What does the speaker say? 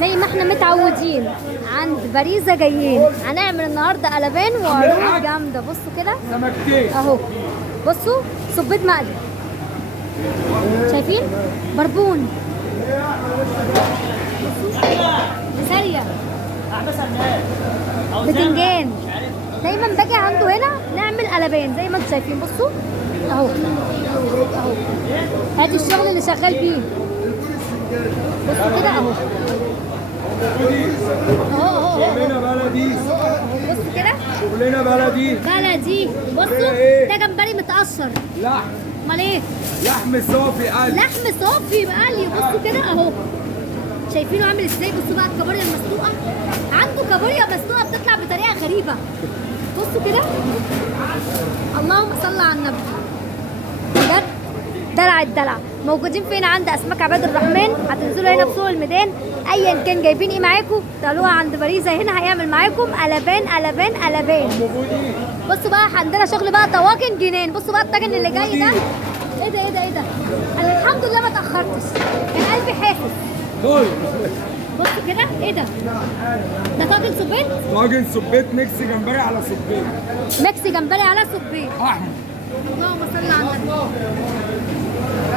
زي ما احنا متعودين عند باريزا جايين هنعمل النهارده قلبان وعروض جامده. بصوا كده سمكتين اهو، بصوا صبيط مقلي، شايفين بربون، سارية، بتنجان. دايما باجي عنده هنا نعمل قلبان زي ما انتم شايفين. بصوا اهو اهو، ادي الشغل اللي شغال بيه. بصوا كده اهو اهو اهو شغلنا بلدي، بصوا كده شغلنا بلدي. بلدي. بصوا ده جمبري متقشر. لحم، امال ايه؟ لحم صافي قلي. لحم صافي مقلي. بصوا كده اهو، شايفينه عامل ازاي؟ بصوا بقى الكابوريا المسلوقه، عنده كابوريا مسلوقه بتطلع بطريقه غريبه. بصوا كده، اللهم صل على النبي، بجد دلع الدلع. موجودين فين؟ عند اسماك عباد الرحمن. هتنزلوا هنا في سوق الميدان، ايا كان جايبين ايه معاكم تعالوها عند باريزا هنا، هيعمل معاكم قلبان قلبان قلبان. بصوا بقى عندنا شغل بقى طواجن جنان. بصوا بقى الطاجن اللي جاي ده، ايه ده ايه ده ايه ده؟ انا الحمد لله ما اتاخرتش، كان قلبي حاسس. دول بصوا كده، ايه ده؟ ده طاجن صبيط، طاجن صبيت ميكس جمبري على صبيت ميكس جمبري على صبيط. احمر. اللهم صل على النبي.